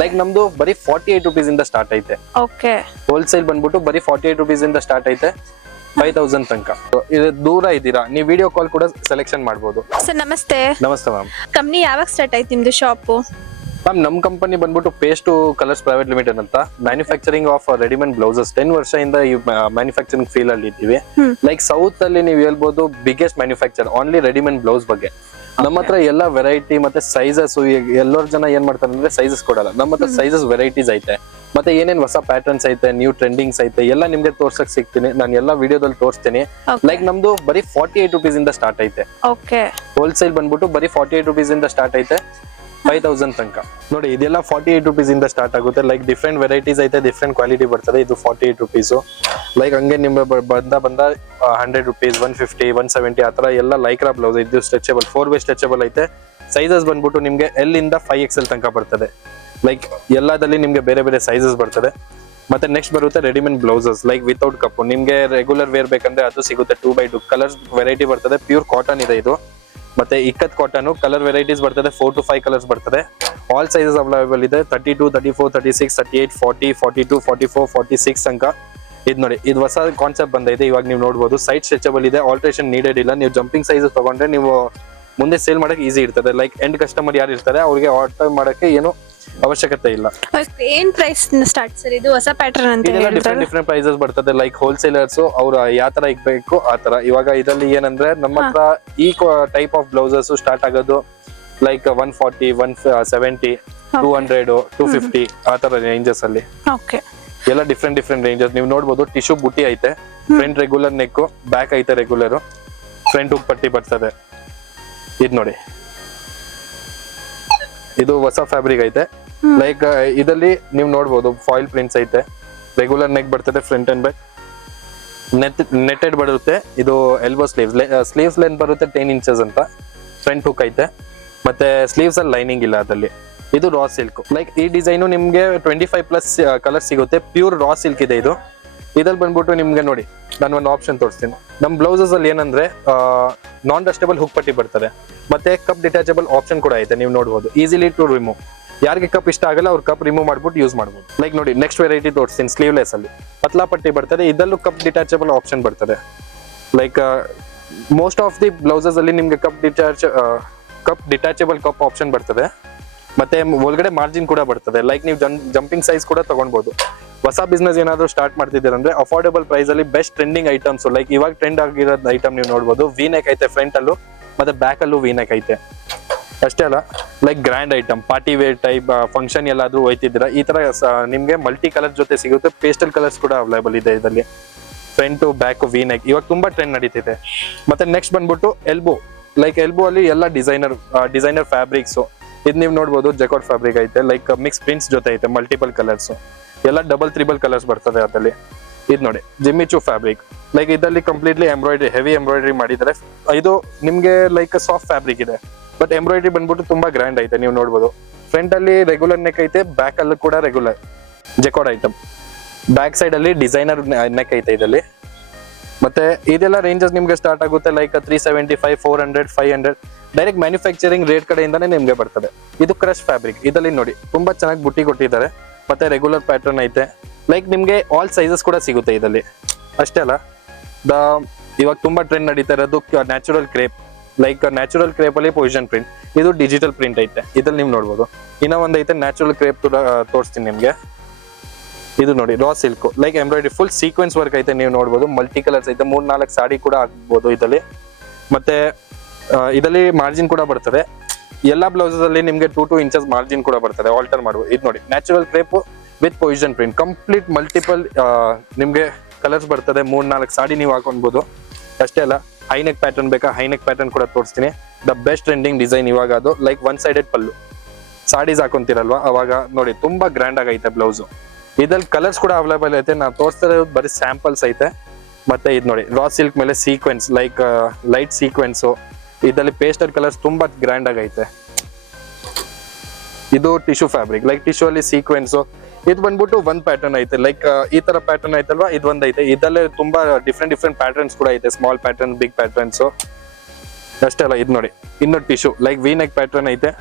Like ನಮ್ದು ಬರೀ 48 rupees ಇಂದ ಸ್ಟಾರ್ಟ್ ಐತೆ. ಓಕೆ. ಹೋಲ್ಸೇಲ್ ಬಂದ್ಬಿಟ್ಟು ಬರೀ 48 ರುಪೀಸ್ ಇಂದ ಸ್ಟಾರ್ಟ್ ಐತೆ 5000 ತನಕ. ಇದು ದೂರ ಇದ್ದೀರಾ, ನೀವು ವಿಡಿಯೋ ಕಾಲ್ ಕೂಡ ಸೆಲೆಕ್ಷನ್ ಮಾಡಬಹುದು. ಸರ್ ನಮಸ್ತೆ. ನಮಸ್ತೆ ಮ್ಯಾಮ್. ಕಂಪ್ನಿ ಯಾವಾಗ ಸ್ಟಾರ್ಟ್ ಆಯ್ತು ನಿಮ್ದು ಶಾಪು? ಮ್ಯಾಮ್ ನಮ್ ಕಂಪನಿ ಬಂದ್ಬಿಟ್ಟು paste to colours private limited ಅಂತ, ಮ್ಯಾನುಫ್ಯಾಕ್ಚರಿಂಗ್ ಆಫ್ ರೆಡಿಮೇಡ್ ಬ್ಲೌಸಸ್ 10 ವರ್ಷದಿಂದ ಈ ಮ್ಯಾನುಫ್ಯಾಕ್ಚರಿಂಗ್ ಫೀಲ್ಡ್ ಅಲ್ಲಿ ಇದ್ದೀವಿ. ಲೈಕ್ ಸೌತ್ ಅಲ್ಲಿ ನೀವು ಹೇಳ್ಬೋದು biggest manufacture only readymade blouse ಬಗ್ಗೆ. ನಮ್ಮ ಹತ್ರ ಎಲ್ಲ ವೆರೈಟಿ ಮತ್ತೆ ಸೈಜಸ್, ಎಲ್ಲರ ಜನ ಏನ್ ಮಾಡ್ತಾರೆ ಅಂದ್ರೆ ಸೈಜಸ್ ಕೊಡಲ್ಲ, ನಮ್ಮ ಹತ್ರ ಸೈಜಸ್ ವೆರೈಟೀಸ್ ಐತೆ, ಮತ್ತೆ ಏನೇನ್ ಹೊಸ ಪ್ಯಾಟರ್ನ್ಸ್ ಐತೆ, ನ್ಯೂ ಟ್ರೆಂಡಿಂಗ್ಸ್ ಐತೆ, ಎಲ್ಲ ನಿಮ್ಗೆ ತೋರ್ಸಕ್ ಸಿಗ್ತೀನಿ. ನಾನು ಎಲ್ಲ ವಿಡಿಯೋದಲ್ಲಿ ತೋರಿಸ್ತೀನಿ. ಲೈಕ್ ನಮ್ದು ಬರೀ 48 ರುಪೀಸ್ ಇಂದ ಸ್ಟಾರ್ಟ್ ಐತೆ. ಓಕೆ. ಹೋಲ್ಸೇಲ್ ಬಂದ್ಬಿಟ್ಟು ಬರೀ 48 ರುಪೀಸ್ ಇಂದ ಸ್ಟಾರ್ಟ್ ಐತೆ 5000 ತನಕ. ನೋಡಿ ಇದೆಲ್ಲ 48 ರುಪೀಸ್ ಇಂದ ಸ್ಟಾರ್ಟ್ ಆಗುತ್ತೆ. ಲೈಕ್ ಡಿಫ್ರೆಂಟ್ ವೆರೈಟೀಸ್ ಐತೆ, ಡಿಫ್ರೆಂಟ್ ಕ್ವಾಲಿಟಿ ಬರ್ತದೆ. ಇದು 48 ರುಪೀಸ್. ಲೈಕ್ ಹಂಗೆ ನಿಮ್ಗೆ ಬಂದ 100 ರುಪೀಸ್, 150, 170 ಆತರ ಎಲ್ಲ ಲೈಕ್ರಾ ಬ್ಲೌಸ್. ಇದು ಸ್ಟ್ರೆಚಬಲ್ 4 ವೇ ಸ್ಟ್ರೆಚಬಲ್ ಐತೆ. ಸೈಜಸ್ ಬಂದ್ಬಿಟ್ಟು ನಿಮ್ಗೆ L ಇಂದ 5XL ತನಕ ಬರ್ತದೆ. ಲೈಕ್ ಎಲ್ಲದಲ್ಲಿ ನಿಮ್ಗೆ ಬೇರೆ ಬೇರೆ ಸೈಜಸ್ ಬರ್ತದೆ. ಮತ್ತೆ ನೆಕ್ಸ್ಟ್ ಬರುತ್ತೆ readymade blouses like without cup. ನಿಮ್ಗೆ ರೆಗ್ಯುಲರ್ ವೇರ್ ಬೇಕಂದ್ರೆ ಅದು ಸಿಗುತ್ತೆ 2x2 ಕಲರ್ಸ್ ವೆರೈಟಿ ಬರ್ತದೆ. ಪ್ಯೂರ್ ಕಾಟನ್ ಇದೆ ಇದು. ಮತ್ತೆ ಇಕ್ಕತ್ ಕಾಟನ್ ಕಲರ್ ವೆರೈಟೀಸ್ ಬರ್ತದೆ. 4 to 5 ಕಲರ್ಸ್ ಬರ್ತದೆ. ಆಲ್ ಸೈಜಸ್ ಅವೈಲೇಬಲ್ ಇದೆ. 32, 34, 36, 38, 40, 42, 44, 46 ತನಕ. ಇದು ನೋಡಿ, ಇದು ಹೊಸ ಕಾನ್ಸೆಪ್ಟ್ ಬಂದೈತೆ. ಇವಾಗ ನೀವು ನೋಡಬಹುದು ಸೈಡ್ ಸ್ಟ್ರೆಚಬಲ್ ಇದೆ, ಆಲ್ಟ್ರೇಷನ್ ನೀಡೆಡ್ ಇಲ್ಲ. ನೀವು ಜಂಪಿಂಗ್ ಸೈಜ್ ತಗೊಂಡ್ರೆ ನೀವು ಮುಂದೆ ಸೇಲ್ ಮಾಡಕ್ಕೆ ಈಸಿ ಇರ್ತದೆ. ಲೈಕ್ ಎಂಡ್ ಕಸ್ಟಮರ್ ಯಾರು ಇರ್ತಾರೆ ಅವ್ರಿಗೆ ಆರ್ಡರ್ ಮಾಡಕ್ಕೆ ಏನು ಅವಶ್ಯಕತೆ ಇಲ್ಲ. ಏನ್ ಪ್ರೈಸ್ ಸ್ಟಾರ್ಟ್ ಸರ್? ಇದು ಹೊಸ ಪ್ಯಾಟರ್ನ್ ಅಂತ ಡಿಫ್ರೆಂಟ್ ಡಿಫ್ರೆಂಟ್ ಪ್ರೈಸಸ್ ಬರ್ತದೆ. ಲೈಕ್ ಹೋಲ್ಸೇಲರ್ಸ್ ಅವ್ರು ಯಾವ ತರ ಇಕ್ಬೇಕು ಆ ತರ. ಇವಾಗ ಇದರಲ್ಲಿ ಏನಂದ್ರೆ ನಮ್ಮ ಹತ್ರ ಈ ಟೈಪ್ ಆಫ್ ಬ್ಲೌಸಸ್ ಸ್ಟಾರ್ಟ್ ಆಗೋದು ಲೈಕ್ 140, 170, 200, 250 ಆ ತರ ರೇಂಜಸ್ ಅಲ್ಲಿ. ಓಕೆ. ಎಲ್ಲ ಡಿಫ್ರೆಂಟ್ ಡಿಫ್ರೆಂಟ್ ರೇಂಜಸ್ ನೀವು ನೋಡಬಹುದು. ಟಿಶ್ಯೂ ಬುಟ್ಟಿ ಐತೆ, ಫ್ರಂಟ್ ರೆಗ್ಯುಲರ್ ನೆಕ್, ಬ್ಯಾಕ್ ಐತೆ ರೆಗ್ಯುಲರ್, ಫ್ರಂಟ್ ಹುಕ್ ಪಟ್ಟಿ ಬರ್ತದೆ. ಇದು ನೋಡಿ, ಇದು ಹೊಸ ಫ್ಯಾಬ್ರಿಕ್ ಐತೆ. ಲೈಕ್ ಇದರಲ್ಲಿ ನೀವು ನೋಡಬಹುದು ಫಾಯಿಲ್ ಪ್ರಿಂಟ್ಸ್ ಐತೆ. ರೆಗ್ಯುಲರ್ ನೆಕ್ ಬರ್ತದೆ, ಫ್ರಂಟ್ ಅಂಡ್ ಬ್ಯಾಕ್ ನೆಟೆಡ್ ಬರುತ್ತೆ. ಇದು ಎಲ್ಬೋ ಸ್ಲೀವ್ಸ್ ಲೆಂತ್ ಬರುತ್ತೆ 10 ಇಂಚಸ್ ಅಂತ. ಫ್ರಂಟ್ ಹುಕ್ ಐತೆ, ಮತ್ತೆ ಸ್ಲೀವ್ಸ್ ಅಲ್ಲಿ ಲೈನಿಂಗ್ ಇಲ್ಲ ಅದಲ್ಲಿ. ಇದು ರಾ ಸಿಲ್ಕ್. ಲೈಕ್ ಈ ಡಿಸೈನು ನಿಮ್ಗೆ 25+ ಕಲರ್ ಸಿಗುತ್ತೆ. ಪ್ಯೂರ್ ರಾ ಸಿಲ್ಕ್ ಇದೆ ಇದು. ಇದ್ರಲ್ಲಿ ಬಂದ್ಬಿಟ್ಟು ನಿಮ್ಗೆ ನೋಡಿ, ನಾನು ಒಂದು ಆಪ್ಷನ್ ತೋರಿಸ್ತೀನಿ. ನಮ್ ಬ್ಲೌಸಸ್ ಅಲ್ಲಿ ಏನಂದ್ರೆ ನಾನ್ ಡಸ್ಟೇಬಲ್ ಹುಕ್ ಪಟ್ಟಿ ಬರ್ತದೆ, ಮತ್ತೆ ಕಪ್ ಡಿಟ್ಯಾಚಬಲ್ ಆಪ್ಷನ್ ಕೂಡ ಐತೆ. ನೀವು ನೋಡಬಹುದು ಈಸಿಲಿ ಟು ರಿಮೂವ್. ಯಾರಿಗೆ ಕಪ್ ಇಷ್ಟ ಆಗಲ್ಲ ಅವ್ರು ಕಪ್ ರಿಮೂವ್ ಮಾಡ್ಬಿಟ್ಟು ಯೂಸ್ ಮಾಡ್ಬೋದು. ಲೈಕ್ ನೋಡಿ, ನೆಕ್ಸ್ಟ್ ವೆರೈಟಿ ತೋರಿಸ್ತೀನಿ. ಸ್ಲೀವ್ಲೆಸ್ ಅಲ್ಲಿ ಪತ್ಲಾ ಪಟ್ಟಿ ಬರ್ತದೆ. ಇದರಲ್ಲೂ ಕಪ್ ಡಿಟ್ಯಾಚಬಲ್ ಆಪ್ಷನ್ ಬರ್ತದೆ. Like most of the blouses ಅಲ್ಲಿ ನಿಮ್ಗೆ ಕಪ್ ಡಿಟ್ಯಾಚಬಲ್ ಕಪ್ ಆಪ್ಷನ್ ಬರ್ತದೆ. ಮತ್ತೆ ಒಳಗಡೆ ಮಾರ್ಜಿನ್ ಕೂಡ ಬರ್ತದೆ. ಲೈಕ್ ನೀವು ಜಂಪಿಂಗ್ ಸೈಜ್ ಕೂಡ ತಗೊಳ್ಬಹುದು. ಹೊಸ ಬಿಸ್ನೆಸ್ ಏನಾದ್ರು ಸ್ಟಾರ್ಟ್ ಮಾಡ್ತಿದ್ದೀರ ಅಂದ್ರೆ ಅಫೋರ್ಡಬಲ್ ಪ್ರೈಸ್ ಅಲ್ಲಿ ಬೆಸ್ಟ್ ಟ್ರೆಂಡಿಂಗ್ ಐಟಮ್ಸ್. ಲೈಕ್ ಇವಾಗ ಟ್ರೆಂಡ್ ಆಗಿರೋದ್ ಐಟಮ್ ನೀವು ನೋಡಬಹುದು. ವಿ-ನೆಕ್ ಐತೆ ಫ್ರಂಟ್ ಅಲ್ಲೂ, ಮತ್ತೆ ಬ್ಯಾಕ್ ಅಲ್ಲೂ ವಿ-ನೆಕ್ ಐತೆ. ಅಷ್ಟೇ ಅಲ್ಲ, like grand item, party wear type, function ಎಲ್ಲಾದ್ರೂ ಹೋಯ್ತಿದ್ದೀರಾ ಈ ತರ ನಿಮ್ಗೆ ಮಲ್ಟಿ ಕಲರ್ ಜೊತೆ ಸಿಗುತ್ತೆ. ಪೇಸ್ಟಲ್ ಕಲರ್ಸ್ ಕೂಡ ಅವೈಲೇಬಲ್ ಇದೆ ಇದರಲ್ಲಿ. ಫ್ರಂಟ್ ಬ್ಯಾಕ್ ವಿ-ನೆಕ್ ಇವಾಗ ತುಂಬಾ ಟ್ರೆಂಡ್ ನಡೀತಿದೆ. ಮತ್ತೆ ನೆಕ್ಸ್ಟ್ ಬಂದ್ಬಿಟ್ಟು ಎಲ್ಬೋ. ಲೈಕ್ ಎಲ್ಬೋ ಅಲ್ಲಿ ಎಲ್ಲ ಡಿಸೈನರ್ ಫ್ಯಾಬ್ರಿಕ್ಸ್. ಇದು ನೀವು ನೋಡಬಹುದು ಜೆಕಾರ್ಡ್ ಫ್ಯಾಬ್ರಿಕ್ ಐತೆ. ಲೈಕ್ ಮಿಕ್ಸ್ ಪ್ರಿಂಟ್ಸ್ ಜೊತೆ ಐತೆ, ಮಲ್ಟಿಪಲ್ ಕಲರ್ಸ್, ಎಲ್ಲ ಡಬಲ್ 3 ಕಲರ್ಸ್ ಬರ್ತದೆ ಅದರಲ್ಲಿ. ಇದು ನೋಡಿ ಜಿಮ್ಮಿಚು ಫ್ಯಾಬ್ರಿಕ್. ಲೈಕ್ ಇದರಲ್ಲಿ ಕಂಪ್ಲೀಟ್ಲಿ ಎಂಬ್ರಾಯ್ಡ್ರಿ, ಹೆವಿ ಎಂಬ್ರಾಯ್ಡ್ರಿ ಮಾಡಿದ್ದಾರೆ. ಇದು ನಿಮ್ಗೆ ಲೈಕ್ ಸಾಫ್ಟ್ ಫ್ಯಾಬ್ರಿಕ್ ಇದೆ, ಬಟ್ ಎಂಬ್ರಾಯ್ಡ್ರಿ ಬಂದ್ಬಿಟ್ಟು ತುಂಬಾ ಗ್ರ್ಯಾಂಡ್ ಐತೆ. ನೀವು ನೋಡಬಹುದು ಫ್ರಂಟ್ ಅಲ್ಲಿ ರೆಗ್ಯುಲರ್ ನೆಕ್ ಐತೆ, ಬ್ಯಾಕ್ ಅಲ್ಲಿ ಕೂಡ regular jacquard item. Back side ಅಲ್ಲಿ ಡಿಸೈನರ್ ನೆಕ್ ಐತೆ ಇದರಲ್ಲಿ. ಮತ್ತೆ ಇದೆಲ್ಲ ರೇಂಜಸ್ ನಿಮ್ಗೆ ಸ್ಟಾರ್ಟ್ ಆಗುತ್ತೆ ಲೈಕ್ 375, 400, 500. ಡೈರೆಕ್ಟ್ ಮ್ಯಾನುಫ್ಯಾಕ್ಚರಿಂಗ್ ರೇಟ್ ಕಡೆಯಿಂದಾನೇ ನಿಮ್ಗೆ ಬರ್ತದೆ. ಇದು ಕ್ರಶ್ ಫ್ಯಾಬ್ರಿಕ್. ಇದರಲ್ಲಿ ನೋಡಿ ತುಂಬಾ ಚೆನ್ನಾಗಿ ಬುಟ್ಟಿ ಕೊಟ್ಟಿದ್ದಾರೆ. ಮತ್ತೆ ರೆಗ್ಯುಲರ್ ಪ್ಯಾಟರ್ನ್ ಐತೆ. ಲೈಕ್ ನಿಮ್ಗೆ ಆಲ್ ಸೈಜಸ್ ಕೂಡ ಸಿಗುತ್ತೆ ಇದರಲ್ಲಿ. ಅಷ್ಟೇ ಅಲ್ಲ, ಇವಾಗ ತುಂಬಾ ಟ್ರೆಂಡ್ ನಡೀತಾ ಇರೋದು natural crepe. Like natural crepe ಅಲ್ಲಿ ಪೊಸಿಷನ್ ಪ್ರಿಂಟ್. ಇದು ಡಿಜಿಟಲ್ ಪ್ರಿಂಟ್ ಐತೆ. ಇದ್ರಲ್ಲಿ ನೀವು ನೋಡ್ಬೋದು. ಇನ್ನ ಒಂದ್ ಐತೆ ನ್ಯಾಚುರಲ್ ಕ್ರೇಪ್ ತೋರಿಸ್ತೀನಿ ನಿಮ್ಗೆ. ಇದು ನೋಡಿ raw silk. Like embroidery full sequence work ಐತೆ. ನೀವು ನೋಡ್ಬೋದು ಮಲ್ಟಿ ಕಲರ್ಸ್ ಐತೆ. 3-4 ಸಾಡಿ ಕೂಡ ಹಾಕ್ಬೋದು ಇದರಲ್ಲಿ. ಮತ್ತೆ ಇದರಲ್ಲಿ ಮಾರ್ಜಿನ್ ಕೂಡ ಬರ್ತದೆ. ಎಲ್ಲಾ ಬ್ಲೌಸಸ್ ಅಲ್ಲಿ ನಿಮ್ಗೆ 2 ಇಂಚಸ್ ಮಾರ್ಜಿನ್ ಕೂಡ ಬರ್ತದೆ. ಆಲ್ಟರ್ ಮಾಡ್ಬೋದು. ಇದು ನೋಡಿ natural crepe with position print. Complete multiple ನಿಮ್ಗೆ ಕಲರ್ಸ್ ಬರ್ತದೆ. 3-4 ಸಾಡಿ ನೀವು ಹಾಕೊಬಹುದು. ಅಷ್ಟೇ ಅಲ್ಲ, ಹೈನೆಕ್ ಪ್ಯಾಟರ್ನ್ ಬೇಕಾ, ಹೈನೆಕ್ ಪ್ಯಾಟರ್ನ್ ಕೂಡ ತೋರಿಸ್ತೀನಿ. ದ ಬೆಸ್ಟ್ ಟ್ರೆಂಡಿಂಗ್ ಡಿಸೈನ್ ಇವಾಗ ಅದು. ಲೈಕ್ 1 ಸೈಡೆಡ್ ಪಲ್ಲು. ಸಾಡೀಸ್ ಹಾಕೊಂತಿರಲ್ವಾ ಅವಾಗ ನೋಡಿ ತುಂಬಾ ಗ್ರ್ಯಾಂಡ್ ಆಗೈತೆ ಬ್ಲೌಸ್. ಇದ್ರಲ್ಲಿ ಕಲರ್ಸ್ ಕೂಡ ಅವೈಲೇಬಲ್ ಐತೆ. ನಾವು ತೋರಿಸ್ತಾ ಇರೋದು ಬರೀ ಸ್ಯಾಂಪಲ್ಸ್ ಐತೆ. ಮತ್ತೆ ಇದು ನೋಡಿ ರಾ ಸಿಲ್ಕ್ ಮೇಲೆ ಸೀಕ್ವೆನ್ಸ್, ಲೈಕ್ ಲೈಟ್ ಸೀಕ್ವೆನ್ಸ್. ಇದರಲ್ಲಿ ಪೇಸ್ಟಲ್ ಕಲರ್ಸ್ ತುಂಬಾ ಗ್ರ್ಯಾಂಡ್ ಆಗೈತೆ. ಇದು ಟಿಶ್ಯೂ ಫ್ಯಾಬ್ರಿಕ್. ಲೈಕ್ ಟಿಶ್ಯೂ ಅಲ್ಲಿ ಸೀಕ್ವೆನ್ಸ್. ಇದು ಬಂದ್ಬಿಟ್ಟು ಒಂದ್ ಪ್ಯಾಟರ್ನ್ ಐತೆ. ಲೈಕ್ ಈ ತರ ಪ್ಯಾಟರ್ನ್ ಐತಲ್ವಾ, ಇದು ಒಂದ್ ಐತೆ. ಇದಲ್ಲೇ ತುಂಬಾ ಡಿಫ್ರೆಂಟ್ ಪ್ಯಾಟರ್ನ್ಸ್ ಕೂಡ ಐತೆ. Small pattern, big patterns. ಅಷ್ಟೇ ಅಲ್ಲ, ಇದು ನೋಡಿ ಇನ್ನೊಂದು ಟಿಶ್ಯೂ ಲೈಕ್ ವಿ-ನೆಕ್ ಪ್ಯಾಟರ್ನ್ ಐತೆ.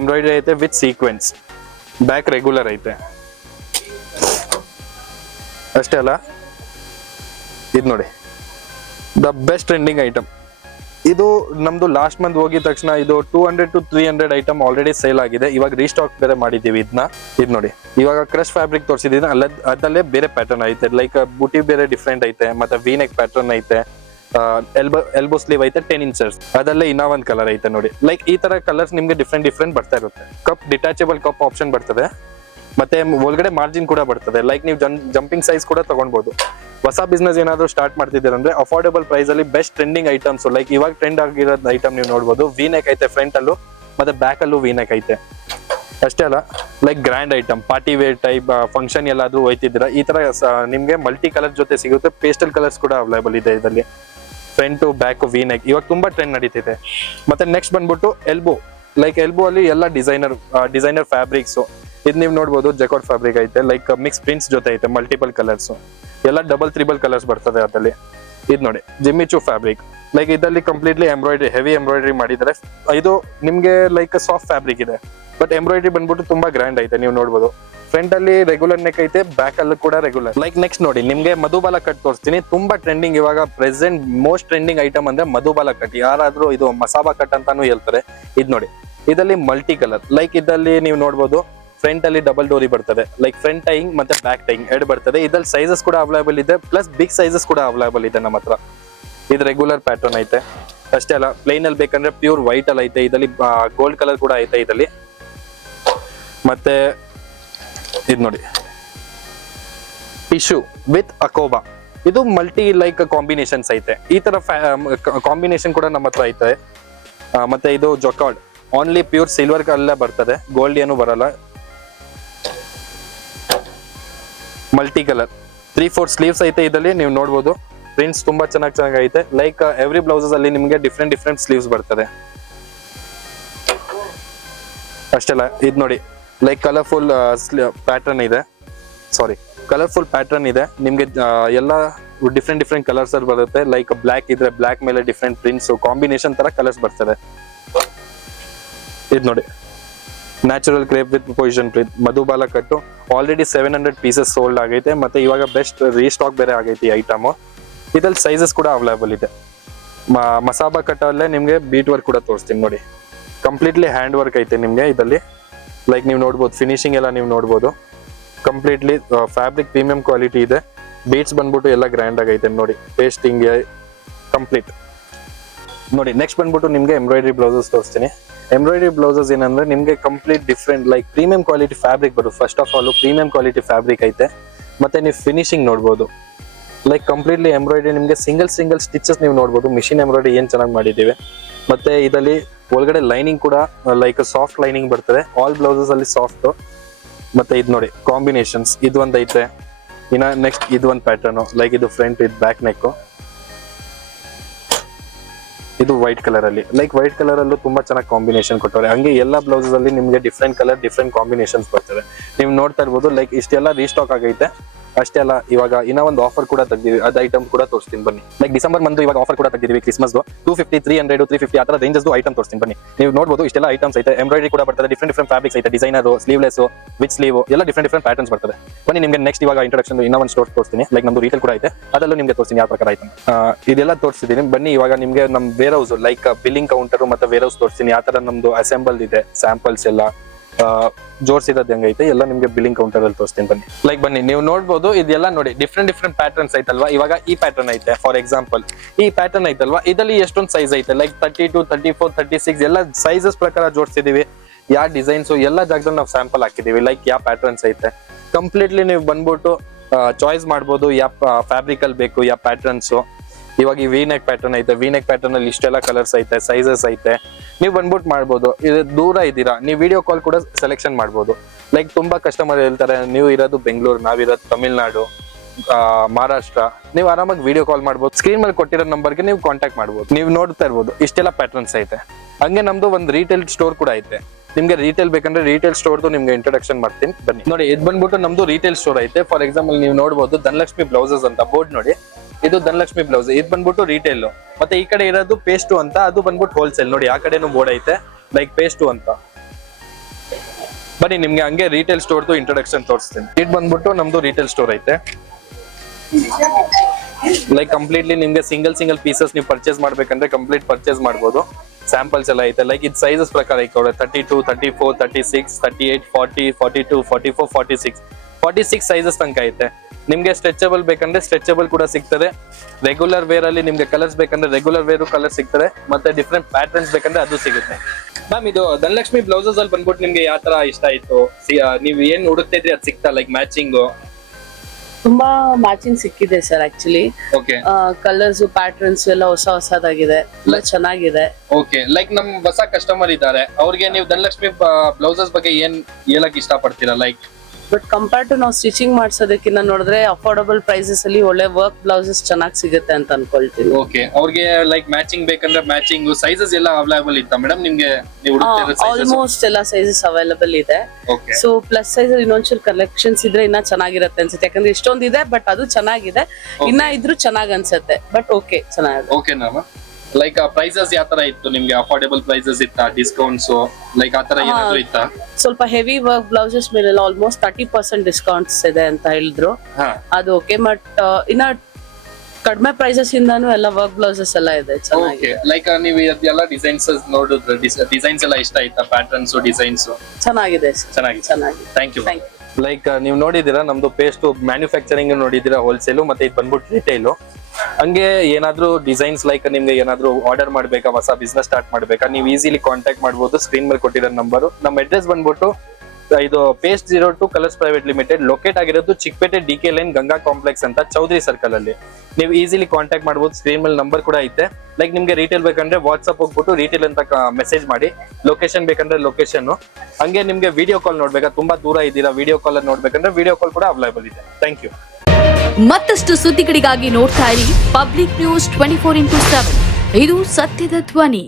ಎಂಬ್ರಾಯ್ಡ್ರಿ ಐತೆ ವಿತ್ ಸೀಕ್ವೆನ್ಸ್. ಬ್ಯಾಕ್ ರೆಗ್ಯುಲರ್ ಐತೆ. ಅಷ್ಟೇ ಅಲ್ಲ, ಇದು ನೋಡಿ ದ ಬೆಸ್ಟ್ ಟ್ರೆಂಡಿಂಗ್ ಐಟಮ್. ಇದು ನಮ್ದು ಲಾಸ್ಟ್ ಮಂತ್ ಹೋಗಿದ ತಕ್ಷಣ ಇದು 200 to 300 ಐಟಮ್ ಆಲ್ರೆಡಿ ಸೇಲ್ ಆಗಿದೆ. ಇವಾಗ ರೀಸ್ಟಾಕ್ ಬೇರೆ ಮಾಡಿದೀವಿ ಇದನ್ನ. ಇದು ನೋಡಿ, ಇವಾಗ ಕ್ರಶ್ ಫ್ಯಾಬ್ರಿಕ್ ತೋರಿಸಿದೀನಿ, ಅದಲ್ಲೇ ಬೇರೆ ಪ್ಯಾಟರ್ನ್ ಐತೆ. ಲೈಕ್ ಬುಟಿ ಬೇರೆ ಡಿಫ್ರೆಂಟ್ ಐತೆ, ಮತ್ತೆ ವಿನೆಕ್ ಪ್ಯಾಟರ್ನ್ ಐತೆ, ಎಲ್ಬೋ ಸ್ಲೀವ್ ಐತೆ 10 ಇಂಚಸ್. ಅದಲ್ಲೇ ಇನ್ನೂ ಒಂದು ಕಲರ್ ಐತೆ ನೋಡಿ. ಲೈಕ್ ಈ ತರ ಕಲರ್ಸ್ ನಿಮ್ಗೆ ಡಿಫ್ರೆಂಟ್ ಬರ್ತಾ ಇರುತ್ತೆ. ಕಪ್ ಡಿಟ್ಯಾಚಬಲ್ ಕಪ್ ಆಪ್ಷನ್ ಬರ್ತದೆ, ಮತ್ತೆ ಒಳಗಡೆ ಮಾರ್ಜಿನ್ ಕೂಡ ಬರ್ತದೆ. ಲೈಕ್ ನೀವು ಜಂಪಿಂಗ್ ಸೈಜ್ ಕೂಡ ತಗೊಳ್ಬಹುದು. ಹೊಸ ಬಿಸ್ನೆಸ್ ಏನಾದ್ರು ಸ್ಟಾರ್ಟ್ ಮಾಡ್ತಿದ್ದೀರಂದ್ರೆ ಅಫೋರ್ಡಬಲ್ ಪ್ರೈಸ್ ಅಲ್ಲಿ ಬೆಸ್ಟ್ ಟ್ರೆಂಡಿಂಗ್ ಐಟಮ್ಸ್. ಲೈಕ್ ಇವಾಗ ಟ್ರೆಂಡ್ ಆಗಿರೋ ಐಟಮ್ ನೀವು ನೋಡಬಹುದು. ವಿನೆಕ್ ಐತೆ ಫ್ರಂಟ್ ಅಲ್ಲೂ, ಮತ್ತೆ ಬ್ಯಾಕ್ ಅಲ್ಲೂ ವಿನೆಕ್ ಐತೆ. ಅಷ್ಟೇ ಅಲ್ಲ, like grand item, party wear type, function ಎಲ್ಲಾದ್ರೂ ಹೋಯ್ತಿದ್ದೀರಾ, ಈ ತರ ನಿಮ್ಗೆ ಮಲ್ಟಿ ಕಲರ್ ಜೊತೆ ಸಿಗುತ್ತೆ. ಪೇಸ್ಟಲ್ ಕಲರ್ಸ್ ಕೂಡ ಅವೈಲೇಬಲ್ ಇದೆ ಇದರಲ್ಲಿ. ಫ್ರಂಟ್ ಬ್ಯಾಕ್ ವಿನೆಕ್ ಇವಾಗ ತುಂಬಾ ಟ್ರೆಂಡ್ ನಡೀತಿದೆ. ಮತ್ತೆ ನೆಕ್ಸ್ಟ್ ಬಂದ್ಬಿಟ್ಟು ಎಲ್ಬೋ. ಲೈಕ್ ಎಲ್ಬೋ ಅಲ್ಲಿ ಎಲ್ಲ ಡಿಸೈನರ್ ಫ್ಯಾಬ್ರಿಕ್ಸ್. ಇದು ನೀವು ನೋಡಬಹುದು, ಜಕಾರ್ಡ್ ಫ್ಯಾಬ್ರಿಕ್ ಐತೆ. ಲೈಕ್ ಮಿಕ್ಸ್ ಪ್ರಿಂಟ್ಸ್ ಜೊತೆ ಐತೆ, ಮಲ್ಟಿಪಲ್ ಕಲರ್ಸ್, ಎಲ್ಲ ಡಬಲ್ ತ್ರಿಬಲ್ ಕಲರ್ಸ್ ಬರ್ತದೆ ಅದರಲ್ಲಿ. ಇದು ನೋಡಿ ಜಿಮ್ಮಿಚೂ ಫ್ಯಾಬ್ರಿಕ್. ಲೈಕ್ ಇದರಲ್ಲಿ ಕಂಪ್ಲೀಟ್ಲಿ ಎಂಬ್ರಾಯ್ಡ್ರಿ, ಹೆವಿ ಎಂಬ್ರಾಯ್ಡ್ರಿ ಮಾಡಿದ್ದಾರೆ. ಇದು ನಿಮ್ಗೆ ಲೈಕ್ ಸಾಫ್ಟ್ ಫ್ಯಾಬ್ರಿಕ್ ಇದೆ, ಬಟ್ ಎಂಬ್ರಾಯ್ಡ್ರಿ ಬಂದ್ಬಿಟ್ಟು ತುಂಬಾ ಗ್ರ್ಯಾಂಡ್ ಐತೆ. ನೀವು ನೋಡಬಹುದು ಫ್ರಂಟ್ ಅಲ್ಲಿ ರೆಗ್ಯುಲರ್ ನೆಕ್ ಐತೆ, ಬ್ಯಾಕ್ ಅಲ್ಲೂ ಕೂಡ ರೆಗ್ಯುಲರ್. ಲೈಕ್ ನೆಕ್ಸ್ಟ್ ನೋಡಿ, ನಿಮ್ಗೆ ಮಧುಬಾಲ ಕಟ್ ತೋರಿಸ್ತೀನಿ. ತುಂಬಾ ಟ್ರೆಂಡಿಂಗ್, ಇವಾಗ ಪ್ರೆಸೆಂಟ್ ಮೋಸ್ಟ್ ಟ್ರೆಂಡಿಂಗ್ ಐಟಮ್ ಅಂದ್ರೆ ಮಧುಬಾಲ ಕಟ್. ಯಾರಾದ್ರೂ ಇದು ಮಸಾಬಾ ಕಟ್ ಅಂತಾನು ಹೇಳ್ತಾರೆ. ಇದು ನೋಡಿ, ಇದರಲ್ಲಿ ಮಲ್ಟಿ ಕಲರ್. ಲೈಕ್ ಇದರಲ್ಲಿ ನೀವು ನೋಡಬಹುದು ಫ್ರಂಟ್ ಅಲ್ಲಿ ಡಬಲ್ ಡೋರಿ ಬರ್ತದೆ. ಲೈಕ್ ಫ್ರಂಟ್ ಟೈಯಿಂಗ್ ಮತ್ತೆ ಬ್ಯಾಕ್ ಟೈಯಿಂಗ್ ಎರಡು ಬರ್ತದೆ. ಇದ್ರಲ್ಲಿ ಸೈಜಸ್ ಕೂಡ ಅವೈಲೇಬಲ್ ಇದೆ, ಪ್ಲಸ್ ಬಿಗ್ ಸೈಜಸ್ ಕೂಡ ಅವೈಲೇಬಲ್ ಇದೆ ನಮ್ಮ ಹತ್ರ. ಇದು ರೆಗ್ಯುಲರ್ ಪ್ಯಾಟರ್ನ್ ಐತೆ. ಅಷ್ಟೇ ಅಲ್ಲ, ಪ್ಲೈನ್ ಅಲ್ಲಿ ಬೇಕಂದ್ರೆ ಪ್ಯೂರ್ ವೈಟ್ ಅಲ್ಲಿ ಐತೆ. ಇದರಲ್ಲಿ ಗೋಲ್ಡ್ ಕಲರ್ ಕೂಡ ಐತೆ ಇದರಲ್ಲಿ. ಮತ್ತೆ ಇದು ನೋಡಿ, ಟಿಶ್ಯೂ ವಿತ್ ಅಕೋಬಾ. ಇದು ಮಲ್ಟಿ ಲೈಕ್ ಕಾಂಬಿನೇಷನ್ಸ್ ಐತೆ. ಈ ತರ ಕಾಂಬಿನೇಷನ್ ಕೂಡ ನಮ್ಮ ಹತ್ರ ಐತೆ. ಮತ್ತೆ ಇದು ಜೊಕಾರ್ಡ್, ಓನ್ಲಿ ಪ್ಯೂರ್ ಸಿಲ್ವರ್ ಅಲ್ಲೇ ಬರ್ತದೆ, ಗೋಲ್ಡ್ ಏನು ಬರಲ್ಲ. ಮಲ್ಟಿ ಕಲರ್ 3-4 ಸ್ಲೀವ್ಸ್ ಐತೆ ಇದರಲ್ಲಿ. ನೀವು ನೋಡಬಹುದು ಪ್ರಿಂಟ್ಸ್ ತುಂಬಾ ಚೆನ್ನಾಗಿ ಐತೆ. ಲೈಕ್ ಎವ್ರಿ ಬ್ಲೌಸಸ್ ಅಲ್ಲಿ ನಿಮ್ಗೆ ಡಿಫ್ರೆಂಟ್ ಸ್ಲೀವ್ಸ್ ಬರ್ತದೆ. ಅಷ್ಟೆಲ್ಲ, ಇದು ನೋಡಿ ಲೈಕ್ ಕಲರ್ಫುಲ್ ಪ್ಯಾಟರ್ನ್ ಇದೆ. ಕಲರ್ಫುಲ್ ಪ್ಯಾಟರ್ನ್ ಇದೆ ನಿಮ್ಗೆ. ಎಲ್ಲ ಡಿಫ್ರೆಂಟ್ ಕಲರ್ಸ್ ಅಲ್ಲಿ ಬರುತ್ತೆ. ಲೈಕ್ ಬ್ಲಾಕ್ ಇದ್ರೆ ಬ್ಲಾಕ್ ಮೇಲೆ ಡಿಫ್ರೆಂಟ್ ಪ್ರಿಂಟ್ಸ್, ಕಾಂಬಿನೇಷನ್ ತರ ಕಲರ್ಸ್ ಬರ್ತದೆ. ಇದು ನೋಡಿ, natural crepe with position print, Madhubala ಕಟ್ಟು. ಆಲ್ರೆಡಿ 700 ಪೀಸಸ್ ಸೋಲ್ಡ್ ಆಗೈತೆ. ಮತ್ತೆ ಇವಾಗ ಬೆಸ್ಟ್ ರೀಸ್ಟಾಕ್ ಬೇರೆ ಆಗೈತಿ ಐಟಮ್. ಇದ್ರಲ್ಲಿ ಸೈಜಸ್ ಕೂಡ ಅವೈಲೇಬಲ್ ಇದೆ. ಮಸಾಬಾ ಕಟ್ಟಲ್ಲೇ ನಿಮ್ಗೆ ಬೀಟ್ ವರ್ಕ್ ಕೂಡ ತೋರಿಸ್ತೀನಿ ನೋಡಿ. ಕಂಪ್ಲೀಟ್ಲಿ ಹ್ಯಾಂಡ್ ವರ್ಕ್ ಐತೆ ನಿಮ್ಗೆ ಇದರಲ್ಲಿ. ಲೈಕ್ ನೀವು ನೋಡ್ಬೋದು, ಫಿನಿಶಿಂಗ್ ಎಲ್ಲ ನೀವು ನೋಡ್ಬೋದು. ಕಂಪ್ಲೀಟ್ಲಿ ಫ್ಯಾಬ್ರಿಕ್ ಪ್ರೀಮಿಯಂ ಕ್ವಾಲಿಟಿ ಇದೆ. ಬೀಟ್ಸ್ ಬಂದ್ಬಿಟ್ಟು ಎಲ್ಲ ಗ್ರ್ಯಾಂಡ್ ಆಗೈತೆ ನೋಡಿ. ಪೇಸ್ಟಿಂಗ್ ಕಂಪ್ಲೀಟ್ ನೋಡಿ. ನೆಕ್ಸ್ಟ್ ಬಂದ್ಬಿಟ್ಟು ನಿಮ್ಗೆ ಎಂಬ್ರಾಯ್ಡ್ರಿ ಬ್ಲೌಸಸ್ ತೋರಿಸ್ತೀನಿ. ಎಂಬ್ರಾಯ್ಡ್ರಿ ಬ್ಲೌಸಸ್ ಏನಂದ್ರೆ ನಿಮ್ಗೆ complete different like premium quality fabric ಬರುತ್ತೆ. First of all premium quality fabric ಐತೆ. ಮತ್ತೆ ನೀವು ಫಿನಿಶಿಂಗ್ ನೋಡ್ಬೋದು. ಲೈಕ್ ಕಂಪ್ಲೀಟ್ಲಿ ಎಂಬ್ರಾಯ್ಡ್ರಿ ನಿಮ್ಗೆ ಸಿಂಗಲ್ ಸ್ಟಿಚಸ್ ನೀವು ನೋಡ್ಬೋದು. ಮಿಷಿನ್ ಎಂಬ್ರಾಯ್ಡ್ರಿ ಏನ್ ಚೆನ್ನಾಗಿ ಮಾಡಿದ್ದೀವಿ. ಮತ್ತೆ ಇದರಲ್ಲಿ ಒಳಗಡೆ ಲೈನಿಂಗ್ ಕೂಡ ಲೈಕ್ ಸಾಫ್ಟ್ ಲೈನಿಂಗ್ ಬರ್ತದೆ. ಆಲ್ ಬ್ಲೌಸಸ್ ಅಲ್ಲಿ ಸಾಫ್ಟ್. ಮತ್ತೆ ಇದು ನೋಡಿ ಕಾಂಬಿನೇಷನ್ಸ್, ಇದು ಒಂದ್ ಐತೆ. ಇನ್ನ ನೆಕ್ಸ್ಟ್ ಇದು ಒಂದು ಪ್ಯಾಟರ್ನ್. ಲೈಕ್ ಇದು ಫ್ರಂಟ್ ವಿತ್ ಬ್ಯಾಕ್ ನೆಕ್. ಇದು ವೈಟ್ ಕಲರ್ ಅಲ್ಲಿ. ಲೈಕ್ ವೈಟ್ ಕಲರ್ ಅಲ್ಲೂ ತುಂಬಾ ಚೆನ್ನಾಗಿ ಕಾಂಬಿನೇಷನ್ ಕೊಟ್ಟವ್ರೆ. ಹಂಗೆ ಎಲ್ಲ ಬ್ಲೌಸಸ್ ಅಲ್ಲಿ ನಿಮ್ಗೆ ಡಿಫ್ರೆಂಟ್ ಕಲರ್ ಡಿಫ್ರೆಂಟ್ ಕಾಂಬಿನೇಷನ್ಸ್ ಬರ್ತದೆ. ನೀವು ನೋಡ್ತಾ ಇರ್ಬೋದು. ಲೈಕ್ ಇಷ್ಟೆಲ್ಲ ರೀಸ್ಟಾಕ್ ಆಗೈತೆ. ಅಷ್ಟೇ ಅಲ್ಲ, ಇವಾಗ ಇನ್ನೂ ಒಂದು ಆಫರ್ ಕೂಡ ತೆಗ್ದಿವಿ. ಅದು ಐಟಮ್ ಕೂಡ ತೋರಿಸ್ತೀನಿ ಬನ್ನಿ. ಲೈಕ್ ಡಿಸೆಂಬರ್ ಮಂತ್ ಇವಾಗ ಆಫರ್ ಕೂಡ ತೆಗ್ದಿವಿ ಕ್ರಿಸ್ಮಸ್. 250, 300, 350 ಆ ತರ ರೇಂಜಸ್ ಐಟಮ್ ತೋರಿಸ್ತೀನಿ ಬನ್ನಿ. ನೀವು ನೋಡ್ಬೋದು ಇಷ್ಟೆಲ್ಲ ಐಟಮ್ಸ್ ಐತೆ. ಎಂಬ್ರಾಯ್ಡ್ರಿ ಕೂಡ ಬರ್ತದೆ. ಡಿಫ್ರೆಂಟ್ ಫ್ಯಾಬ್ರಿಕ್ಸ್ ಐತೆ. ಡಿಸೈನರ್, ಸ್ಲೀವ್ಲೆಸ್, ವಿತ್ ಸ್ಲೀವ್ ಎಲ್ಲ ಡಿಫ್ರೆಂಟ್ ಪ್ಯಾಟರ್ನ್ಸ್ ಬರ್ತದೆ. ಬನ್ನಿ, ನಿಮ್ಗೆ ನೆಕ್ಸ್ಟ್ ಇವಾಗ ಇಂಟ್ರೊಡಕ್ಷನ್ ಇನ್ನೂ ಒಂದು ಸ್ಟೋರ್ ತೋರಿಸ್ತೀನಿ. ಲೈಕ್ ನಮ್ದು ರೀಟೇಲ್ ಕೂಡ ಐತೆ. ಅದರಲ್ಲೂ ನಿಮ್ಗೆ ತೋರಿಸ್ತೀನಿ ಯಾವ ಪ್ರಕಾರ ಐಟಮ್. ಇದೆಲ್ಲ ತೋರಿಸ್ತಿದ್ದೀನಿ ಬನ್ನಿ. ಇವಾಗ ನಿಮ್ಗೆ ನಮ್ಮ warehouse like billing counter ಮತ್ತೆ ವೇರ್ ಹೌಸ್ ತೋರಿಸ್ತೀನಿ. ಯಾವ ತರ ನಮ್ದು ಅಸೆಂಬಲ್ ಇದೆ, ಸ್ಯಾಂಪಲ್ಸ್ ಎಲ್ಲ ಜೋಡಿಸಿರೋದು ಹೆಂಗೈತೆ ಎಲ್ಲ ನಿಮ್ಗೆ ಬಿಲ್ಲಿಂಗ್ ಕೌಂಟರ್ ಅಲ್ಲಿ ತೋರಿಸ್ತೀನಿ ಬನ್ನಿ. ಲೈಕ್ ಬನ್ನಿ, ನೀವು ನೋಡ್ಬೋದು. ಇದೆಲ್ಲ ನೋಡಿ ಡಿಫ್ರೆಂಟ್ ಪ್ಯಾಟರ್ನ್ಸ್ ಐತಲ್ವಾ. ಇವಾಗ ಈ ಪ್ಯಾಟರ್ನ್ ಐತೆ. ಫಾರ್ ಎಕ್ಸಾಂಪಲ್ ಈ ಪ್ಯಾಟರ್ನ್ ಐತಲ್ವಾ, ಇದರಲ್ಲಿ ಎಷ್ಟೊಂದು ಸೈಜ್ ಐತೆ. ಲೈಕ್ 32, 34, 36 ಎಲ್ಲ ಸೈಜಸ್ ಪ್ರಕಾರ ಜೋಡಿಸಿದೀವಿ. ಯಾವ ಡಿಸೈನ್ಸ್ ಎಲ್ಲ ಜಾಗದಲ್ಲಿ ನಾವು ಸ್ಯಾಂಪಲ್ ಹಾಕಿದೀವಿ. ಲೈಕ್ ಯಾವ ಪ್ಯಾಟರ್ನ್ಸ್ ಐತೆ ಕಂಪ್ಲೀಟ್ಲಿ ನೀವು ಬಂದ್ಬಿಟ್ಟು ಚಾಯ್ಸ್ ಮಾಡ್ಬೋದು. ಯಾವ ಫ್ಯಾಬ್ರಿಕ್ ಅಲ್ಲಿ ಬೇಕು, ಯಾವ ಪ್ಯಾಟರ್ನ್ಸ್. ಇವಾಗ ಈ ವಿನೆಕ್ ಪ್ಯಾಟರ್ನ್ ಐತೆ. ವಿನೆಕ್ ಪ್ಯಾಟರ್ನ್ ಅಲ್ಲಿ ಇಷ್ಟೆಲ್ಲ ಕಲರ್ಸ್ ಐತೆ, ಸೈಜಸ್ ಐತೆ. ನೀವು ಬಂದ್ಬಿಟ್ಟು ಮಾಡ್ಬೋದು. ಇದು ದೂರ ಇದ್ದೀರಾ, ನೀವು ವಿಡಿಯೋ ಕಾಲ್ ಕೂಡ ಸೆಲೆಕ್ಷನ್ ಮಾಡ್ಬೋದು. ಲೈಕ್ ತುಂಬಾ ಕಸ್ಟಮರ್ ಹೇಳ್ತಾರೆ, ನೀವು ಇರೋದು ಬೆಂಗಳೂರು, ನಾವಿರೋದು ತಮಿಳ್ನಾಡು, ಮಹಾರಾಷ್ಟ್ರ. ನೀವು ಆರಾಮಾಗಿ ವಿಡಿಯೋ ಕಾಲ್ ಮಾಡ್ಬೋದು. ಸ್ಕ್ರೀನ್ ಮೇಲೆ ಕೊಟ್ಟಿರೋ ನಂಬರ್ಗೆ ನೀವು ಕಾಂಟ್ಯಾಕ್ಟ್ ಮಾಡ್ಬೋದು. ನೀವು ನೋಡ್ತಾ ಇರ್ಬೋದು ಇಷ್ಟೆಲ್ಲ ಪ್ಯಾಟರ್ನ್ಸ್ ಐತೆ. ಹಂಗೆ ನಮ್ದು ಒಂದು ರೀಟೇಲ್ ಸ್ಟೋರ್ ಕೂಡ ಐತೆ. ನಿಮ್ಗೆ ರೀಟೇಲ್ ಬೇಕಂದ್ರೆ ರೀಟೇಲ್ ಸ್ಟೋರ್ದು ನಿಮ್ಗೆ ಇಂಟ್ರೊಡಕ್ಷನ್ ಮಾಡ್ತೀನಿ ಬನ್ನಿ. ನೋಡಿ, ಇದು ಬಂದ್ಬಿಟ್ಟು ನಮ್ದು ರೀಟೇಲ್ ಸ್ಟೋರ್ ಐತೆ. ಫಾರ್ ಎಕ್ಸಾಂಪಲ್ ನೀವು ನೋಡ್ಬೋದು ಧನಲಕ್ಷ್ಮಿ ಬ್ಲೌಸಸ್ ಅಂತ ಬೋರ್ಡ್ ನೋಡಿ. ಇದು ಧನಲಕ್ಷ್ಮಿ ಬ್ಲೌಸ್. ಇದು ಬಂದ್ಬಿಟ್ಟು ರೀಟೇಲ್. ಮತ್ತೆ ಈ ಕಡೆ ಇರೋದು ಪೇಸ್ಟು ಅಂತ, ಅದು ಬಂದ್ಬಿಟ್ಟು ಹೋಲ್ಸೇಲ್. ನೋಡಿ ಆ ಕಡೆನೂ ಬೋರ್ಡ್ ಐತೆ ಲೈಕ್ ಪೇಸ್ಟು ಅಂತ. ಬನ್ನಿ ನಿಮ್ಗೆ ಹಂಗೆ ರಿಟೇಲ್ ಸ್ಟೋರ್ದು ಇಂಟ್ರೊಡಕ್ಷನ್ ತೋರಿಸ್ತೀನಿ. ಇದು ಬಂದ್ಬಿಟ್ಟು ನಮ್ದು ರಿಟೇಲ್ ಸ್ಟೋರ್ ಐತೆ. ಲೈಕ್ ಕಂಪ್ಲೀಟ್ಲಿ ನಿಮ್ಗೆ ಸಿಂಗಲ್ ಪೀಸಸ್ ನೀವು ಪರ್ಚೇಸ್ ಮಾಡ್ಬೇಕಂದ್ರೆ ಕಂಪ್ಲೀಟ್ ಪರ್ಚೇಸ್ ಮಾಡ್ಬೋದು. ಸ್ಯಾಂಪಲ್ಸ್ ಎಲ್ಲ ಐತೆ. ಲೈಕ್ ಇದು ಸೈಜಸ್ ಪ್ರಕಾರ ಐತೆ 32, 34, 36, 38, 40, 42, 44, 46 ಸೈಜಸ್ ತನಕ ಐತೆ. ನಿಮ್ಗೆ ಸ್ಟ್ರೆಚಬಲ್ ಬೇಕಂದ್ರೆ ಸ್ಟ್ರೆಚಬಲ್ ಕೂಡ ಸಿಗ್ತದೆ. ರೆಗ್ಯುಲರ್ ವೇರ್ ಅಲ್ಲಿ ನಿಮ್ಗೆ ಕಲರ್ಸ್ ಬೇಕಂದ್ರೆ ರೆಗ್ಯುಲರ್ ವೇರ್ ಕಲರ್ ಸಿಗ್ತದೆ. ಮತ್ತೆ ಡಿಫ್ರೆಂಟ್ ಪ್ಯಾಟರ್ನ್ಸ್ ಬೇಕಂದ್ರೆ ಅದು ಸಿಗುತ್ತೆ. ಮ್ಯಾಮ್ ಇದು ಧನಲಕ್ಷ್ಮಿ ಬ್ಲೌಸಸ್ ಅಲ್ಲಿ ಬಂದ್ಬಿಟ್ಟು ನಿಮ್ಗೆ ಯಾವ ತರ ಇಷ್ಟ ಆಯ್ತು? ನೀವು ಏನ್ ಹುಡುಕ್ತಾ ಇದ್ರಿ ಅದು ಸಿಗ್ತಾ? ಲೈಕ್ ಮ್ಯಾಚಿಂಗ್ ತುಂಬಾ ಮ್ಯಾಚಿಂಗ್ ಸಿಕ್ಕಿದೆ sir. Actually okay colours patterns ಎಲ್ಲ ಹೊಸದಾಗಿದೆ, ತುಂಬಾ ಚೆನ್ನಾಗಿದೆ. ಓಕೆ, ಲೈಕ್ ನಮ್ ಹೊಸ ಕಸ್ಟಮರ್ ಇದ್ದಾರೆ, ಅವ್ರಿಗೆ ನೀವು ಧನಲಕ್ಷ್ಮಿ ಬ್ಲೌಸಸ್ ಬಗ್ಗೆ ಏನ್ ಹೇಳಕ್ ಇಷ್ಟ ಪಡ್ತೀರಾ? ಲೈಕ್ ಬಟ್ ಕಂಪೇರ್ ಟು ನಾವು ಸ್ಟಿಚಿಂಗ್ ಮಾಡ್ಸೋದಕ್ಕಿಂತ ನೋಡಿದ್ರೆ ಅಫೋರ್ಡಬಲ್ ಪ್ರೈಸಸ್ ಅಲ್ಲಿ ಒಳ್ಳೆ ವರ್ಕ್ ಬ್ಲೌಸಸ್ ಚೆನ್ನಾಗಿ ಸಿಗುತ್ತೆ ಅಂತ ಅನ್ಕೊಳ್ತೀನಿ. ಓಕೆ, ಅವ್ರಿಗೆ ಲೈಕ್ ಮ್ಯಾಚಿಂಗ್ ಬೇಕಂದ್ರೆ ಮ್ಯಾಚಿಂಗ್ ಸೈಜಸ್ ಎಲ್ಲ ಅವೈಲೇಬಲ್ ಇತ್ತಾ ಮೇಡಮ್ ನಿಮ್ಗೆ? ಆಲ್ಮೋಸ್ಟ್ ಎಲ್ಲ ಸೈಜಸ್ ಅವೈಲೇಬಲ್ ಇದೆ. ಓಕೆ, ಸೊ ಪ್ಲಸ್ ಸೈಜ್ ಇನ್ನೊಂಚೂರು ಕಲೆಕ್ಷನ್ಸ್ ಇದ್ರೆ ಇನ್ನ ಚೆನ್ನಾಗಿರುತ್ತೆ ಅನ್ಸುತ್ತೆ. ಯಾಕಂದ್ರೆ ಇಷ್ಟೊಂದಿದೆ ಬಟ್ ಅದು ಚೆನ್ನಾಗಿದೆ, ಇನ್ನ ಇದ್ರು ಚೆನ್ನಾಗ್ ಅನ್ಸುತ್ತೆ. ಬಟ್ ಓಕೆ, ಚೆನ್ನಾಗಿದೆ. ಓಕೆ ನಾಮ ಲೈಕ್ ಪ್ರೈಸಸ್ ಯಾವ ತರ ಇತ್ತು ನಿಮ್ಗೆ? ಅಫೋರ್ಡಬಲ್ ಪ್ರೈಸಸ್ ಇತ್ತಾ? ಡಿಸ್ಕೌಂಟ್ಸ್ ಲೈಕ್ ಆ ತರ ಏನಾದ್ರು ಇತ್ತಾ? ಸ್ವಲ್ಪ ಹೆವಿ ವರ್ಕ್ ಬ್ಲೌಸಸ್ ಮೇಲೆ ಆಲ್ಮೋಸ್ಟ್ 30% ಡಿಸ್ಕೌಂಟ್ಸ್ ಇದೆ ಅಂತ ಹೇಳಿದ್ರು. ಅದು ಓಕೆ, ಬಟ್ ಇನ್ನ ಕಡಿಮೆ ಪ್ರೈಸಸ್ ಇಂದಾನು ಎಲ್ಲ ವರ್ಕ್ ಬ್ಲೌಸಸ್ ಎಲ್ಲ ಇದೆ, ಚೆನ್ನಾಗಿದೆ. ಲೈಕ್ ನೀವು ಎಲ್ಲ ಡಿಸೈನ್ಸ್ ನೋಡಿದ್ರೆ ಡಿಸೈನ್ಸ್ ಎಲ್ಲ ಇಷ್ಟ ಆಯ್ತಾ? ಪ್ಯಾಟರ್ನ್ಸ್ ಡಿಸೈನ್ಸ್ ಚೆನ್ನಾಗಿದೆ, ಚೆನ್ನಾಗಿದೆ. Thank you. Thank you. Like ನೀವು ನೋಡಿದೀರಾ ನಮ್ದು ಪೇಸ್ಟ್ ಮ್ಯಾನುಫ್ಯಾಕ್ಚರಿಂಗ್ ನೋಡಿದೀರಾ, ಹೋಲ್ಸೇಲ್, ಮತ್ತೆ ಇದು ಬಂದ್ಬಿಟ್ಟು ರಿಟೇಲ್. ಹಂಗೆ ಏನಾದ್ರು ಡಿಸೈನ್ಸ್ ಲೈಕ್ ನಿಮ್ಗೆ ಏನಾದ್ರು ಆರ್ಡರ್ ಮಾಡ್ಬೇಕಾ, ಹೊಸ ಬಿಸ್ನೆಸ್ ಸ್ಟಾರ್ಟ್ ಮಾಡ್ಬೇಕಾ, ನೀವು ಈಸಿಲಿ ಕಾಂಟ್ಯಾಕ್ಟ್ ಮಾಡ್ಬೋದು. ಸ್ಕ್ರೀನ್ ಮೇಲೆ ಕೊಟ್ಟಿರೋ ನಂಬರ್. ನಮ್ಮ ಅಡ್ರೆಸ್ ಬಂದ್ಬಿಟ್ಟು ಇದು paste 02 colours private limited, locate ಆಗಿರೋದು Chickpet DK line Ganga complex ಅಂತ ಚೌಧರಿ ಸರ್ಕಲ್ ಅಲ್ಲಿ. ನೀವು ಈಸಿಲಿ ಕಾಂಟ್ಯಾಕ್ಟ್ ಮಾಡ್ಬೋದು. ಸ್ಕ್ರೀನ್ ಮೇಲೆ ನಂಬರ್ ಕೂಡ ಐತೆ. ಲೈಕ್ ನಿಮ್ಗೆ ರಿಟೇಲ್ ಬೇಕಂದ್ರೆ ವಾಟ್ಸ್ಆಪ್ ಹೋಗ್ಬಿಟ್ಟು ರಿಟೇಲ್ ಅಂತ ಮೆಸೇಜ್ ಮಾಡಿ, ಲೊಕೇಶನ್ ಬೇಕಂದ್ರೆ ಲೊಕೇಶನ್. ಹಂಗೆ ನಿಮ್ಗೆ ವಿಡಿಯೋ ಕಾಲ್ ನೋಡ್ಬೇಕಾ, ತುಂಬಾ ದೂರ ಇದ್ದೀರಾ, ವಿಡಿಯೋ ಕಾಲ್ ನೋಡ್ಬೇಕಂದ್ರೆ ವಿಡಿಯೋ ಕಾಲ್ ಕೂಡ ಅವೈಲೇಬಲ್ ಇದೆ. Thank you. ಮತ್ತಷ್ಟು ಸುದ್ದಿಗಳಿಗಾಗಿ ನೋಡ್ತಾ ಇರಿ ಪಬ್ಲಿಕ್ ನ್ಯೂಸ್ 24x7. ಇದು ಸತ್ಯದ ಧ್ವನಿ.